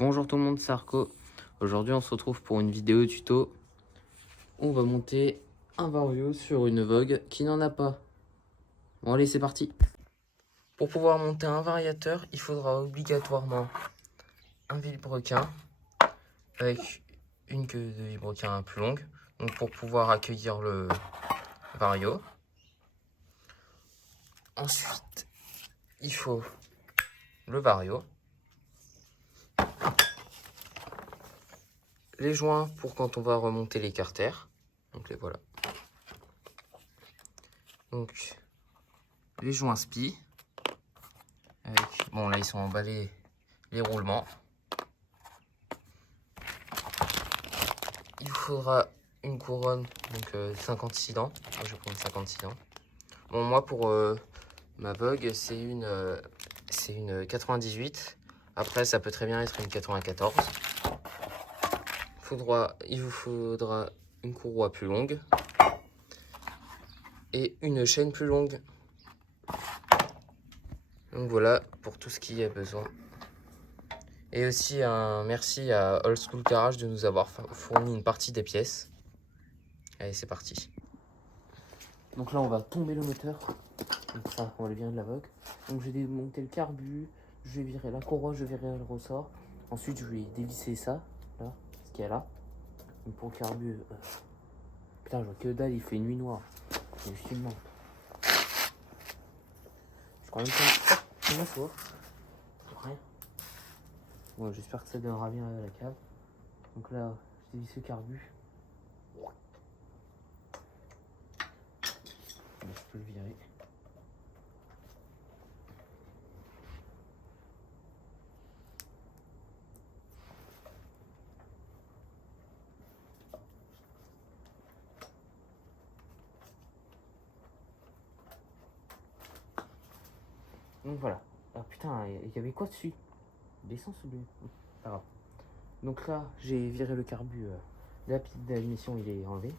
Bonjour tout le monde, c'est Arco. Aujourd'hui on se retrouve pour une vidéo tuto. On va monter un Vario sur une Vogue qui n'en a pas. Bon allez, c'est parti. Pour pouvoir monter un variateur, il faudra obligatoirement un vilebrequin avec une queue de vilebrequin plus longue, donc pour pouvoir accueillir le Vario. Ensuite, il faut le Vario, les joints pour quand on va remonter les carters, donc les voilà. Donc les joints spi avec, bon là ils sont emballés, les roulements. Il vous faudra une couronne, donc 56 dents. Moi je vais prendre 56 dents. Bon, moi pour ma Vogue c'est une 98. Après ça peut très bien être une 94. Il vous faudra une courroie plus longue et une chaîne plus longue. Donc voilà pour tout ce qu'il y a besoin. Et aussi un merci à Old School Garage de nous avoir fourni une partie des pièces. Allez, c'est parti. Donc là on va tomber le moteur. Donc ça, on va le virer de la Vogue. Donc je vais démonter le carbu, je vais virer la courroie, je vais virer le ressort. Ensuite je vais dévisser ça, là, ce qu'il y a là. Donc pour le carbu, putain je vois que dalle, il fait une nuit noire. C'est juste une lampe. Je crois même pas que c'est fort. Rien. Bon, j'espère que ça donnera bien à la cave. Donc là, je dévisse le carbu. Bon, je peux le virer. Donc voilà. Ah putain, il y avait quoi dessus? L'essence ou bien? Pas grave. Donc là, j'ai viré le carbu. La petite d'admission, il est enlevé.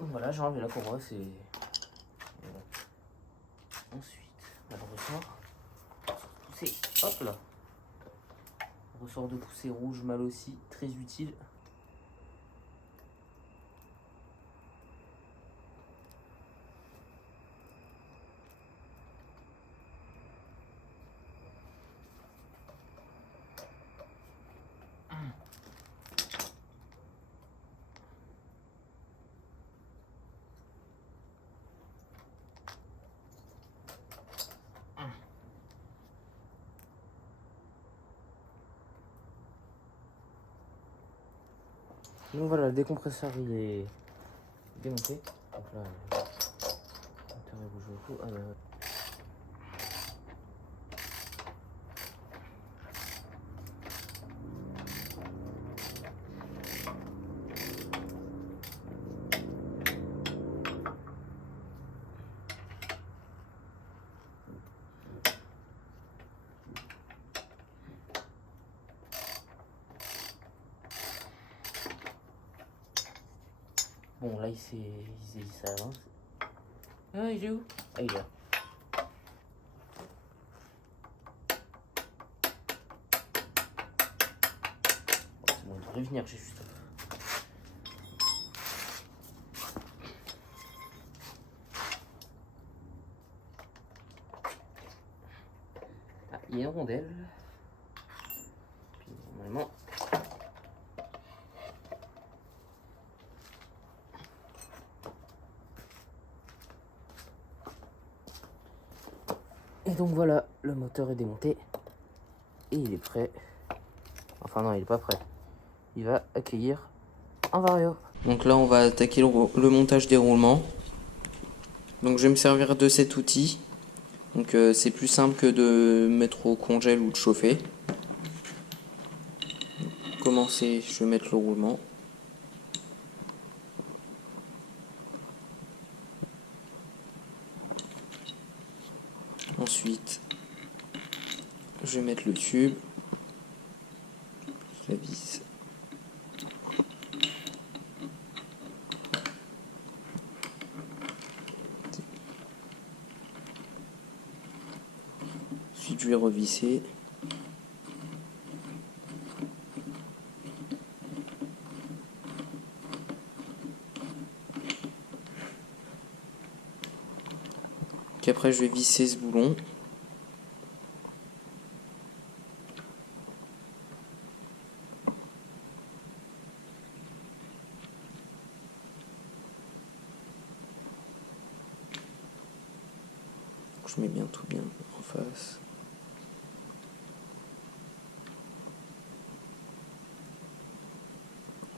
Donc voilà, j'ai enlevé la courroie, c'est... Voilà. Ensuite, on va le ressort. Pousser, hop là. Ressort de poussée rouge mal aussi, très utile. Donc voilà, le décompresseur il est démonté. Donc là, le moteur est bougé beaucoup. Ah, bon là ça avance. Ah, il est où? Ah, il est là. Bon, c'est bon, il devrait venir, j'ai juste... Ah, il y a une rondelle. Puis normalement... Et donc voilà, le moteur est démonté. Et il est prêt. Enfin non, il est pas prêt. Il va accueillir un Vario. Donc là, on va attaquer le montage des roulements. Donc je vais me servir de cet outil. Donc c'est plus simple que de mettre au congèle ou de chauffer. Pour commencer, je vais mettre le roulement. Ensuite, je vais mettre le tube, la vis. Ensuite je vais revisser. Puis après je vais visser ce boulon. Je mets bien tout bien en face.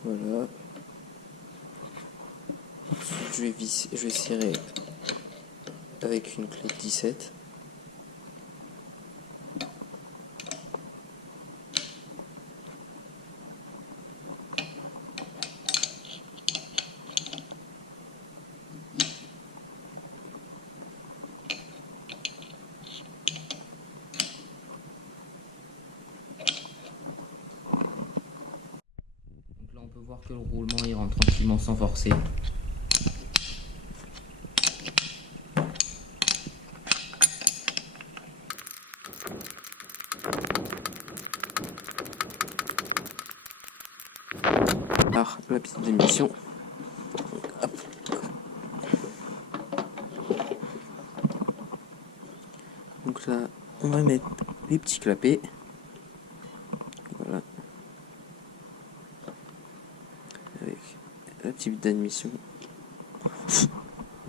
Voilà. Ensuite, je vais serrer avec une clé de 17. Donc là on peut voir que le roulement il rentre tranquillement sans forcer. Alors la petite émission. Hop. Donc là on va mettre les petits clapets. Voilà. Avec la petite d'admission.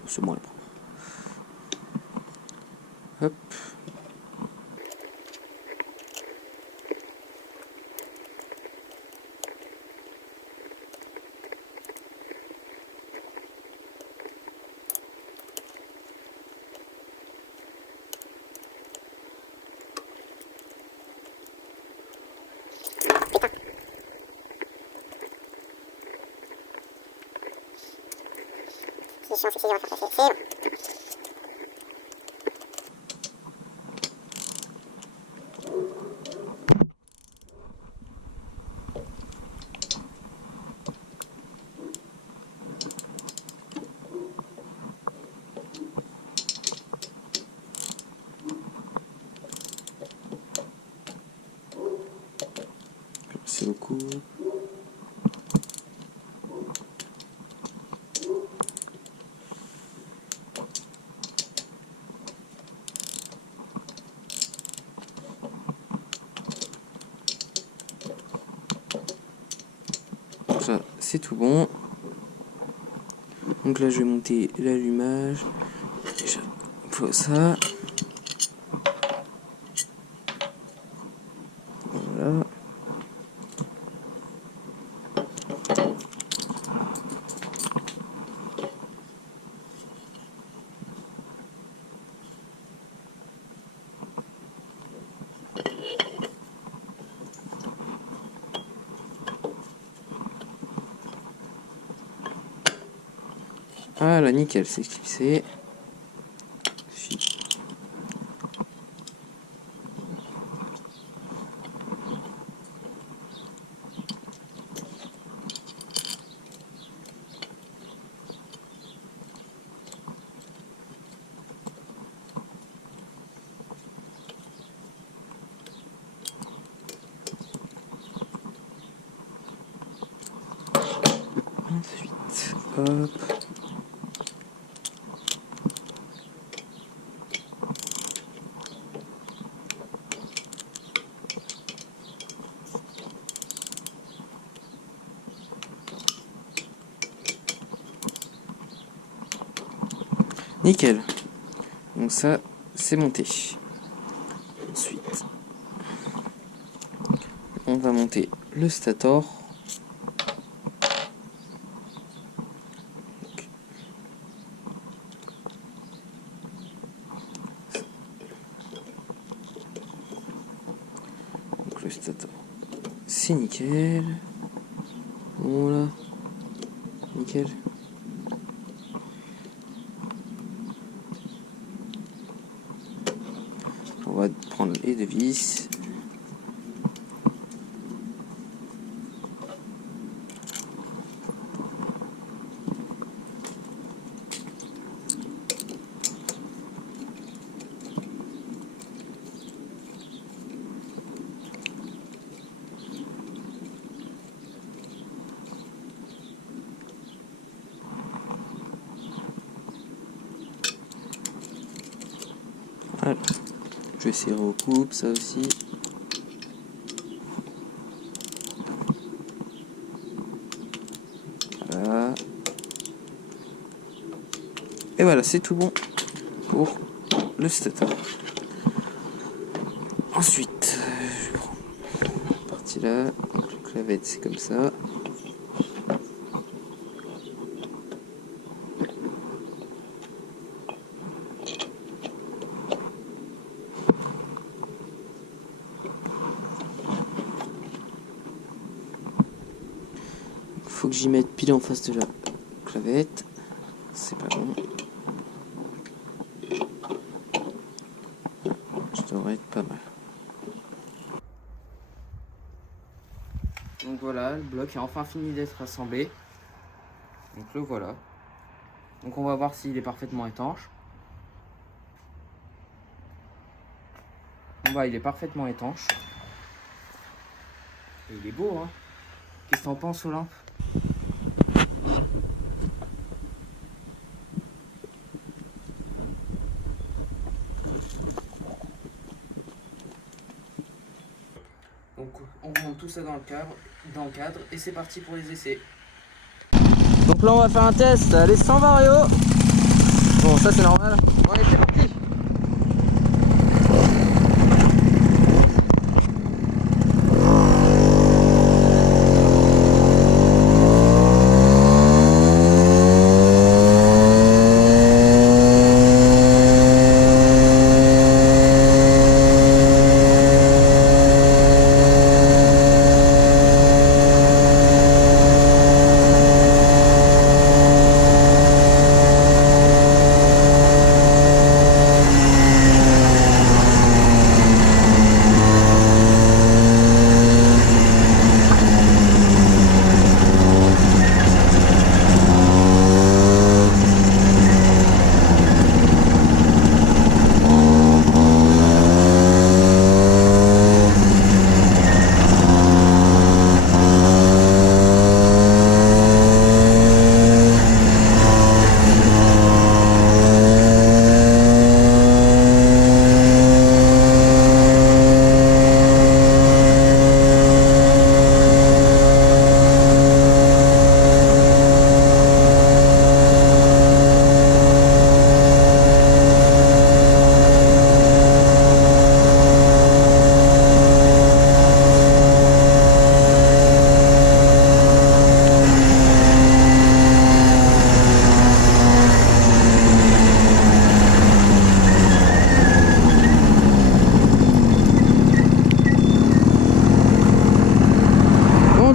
C'est moi là. Hop. C'est long. C'est au cou. Ça, c'est tout bon. Donc là, je vais monter l'allumage. Je vois ça. Voilà. Voilà, nickel, c'est clipsé. Ensuite, hop. Nickel. Donc ça, c'est monté. Ensuite, on va monter le stator. Donc le stator, c'est nickel. Voilà. Nickel. On va prendre les deux vis. mal. Je vais essayer recoupe ça aussi. Voilà. Et voilà, c'est tout bon pour le stator. Ensuite, je prends la partie là. Donc, la clavette, c'est comme ça. Faut que j'y mette pile en face de la clavette. C'est pas bon. Ça devrait être pas mal. Donc voilà, le bloc est enfin fini d'être assemblé. Donc le voilà. Donc on va voir s'il est parfaitement étanche. Bon bah il est parfaitement étanche. Et il est beau hein. Qu'est-ce que t'en penses Olympe? Donc on remonte tout ça dans le cadre et c'est parti pour les essais. Donc là on va faire un test, allez sans vario. Bon ça c'est normal. Bon allez c'est parti.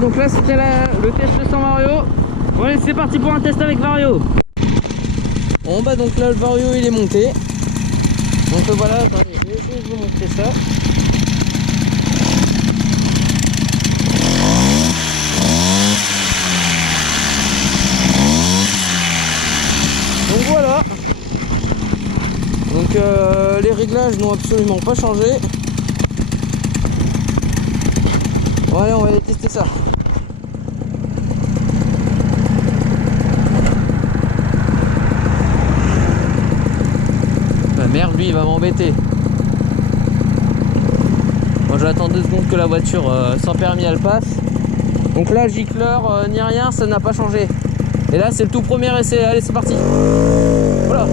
Donc là c'était le test sans vario. Bon allez c'est parti pour un test avec vario. Bon bah donc là le vario il est monté. Donc voilà, attendez, je vais essayer de vous montrer ça. Donc voilà. Donc les réglages n'ont absolument pas changé. Bon allez on va aller tester ça. Merde, lui il va m'embêter. Moi j'attends 2 secondes que la voiture sans permis elle passe. Donc là gicleur ni rien, ça n'a pas changé. Et là c'est le tout premier essai, allez c'est parti. Voilà.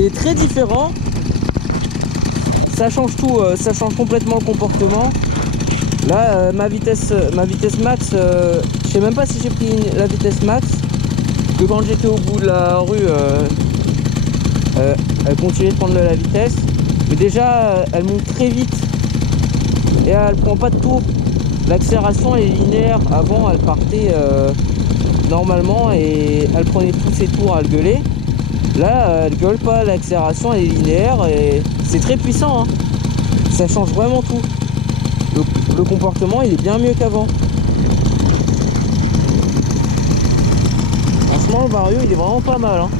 c'est très différent. Ça change tout, ça change complètement le comportement. Là, ma vitesse max, je sais même pas si j'ai pris la vitesse max. Que quand j'étais au bout de la rue, elle continuait de prendre de la vitesse. Mais déjà, elle monte très vite et elle prend pas de tour. L'accélération est linéaire. Avant, elle partait normalement et elle prenait tous ses tours à le gueuler. Là, elle gueule pas, l'accélération elle est linéaire et c'est très puissant, hein. Ça change vraiment tout. Le comportement il est bien mieux qu'avant. Franchement, le Vario il est vraiment pas mal, hein.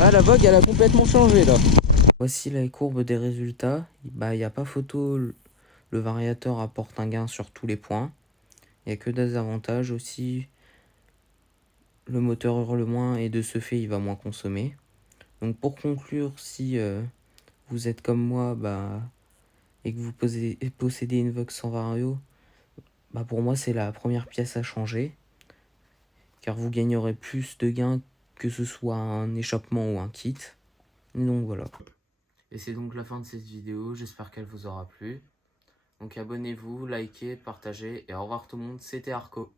Ah, la Vogue elle a complètement changé là. Voici la courbe des résultats. Bah, il n'y a pas photo, le variateur apporte un gain sur tous les points. Il n'y a que des avantages aussi. Le moteur hurle moins et de ce fait il va moins consommer. Donc pour conclure, si vous êtes comme moi et que vous possédez une Vogue sans Vario, pour moi c'est la première pièce à changer. Car vous gagnerez plus de gains que ce soit un échappement ou un kit. Et donc voilà. Et c'est donc la fin de cette vidéo, j'espère qu'elle vous aura plu. Donc abonnez-vous, likez, partagez et au revoir tout le monde, c'était Arco.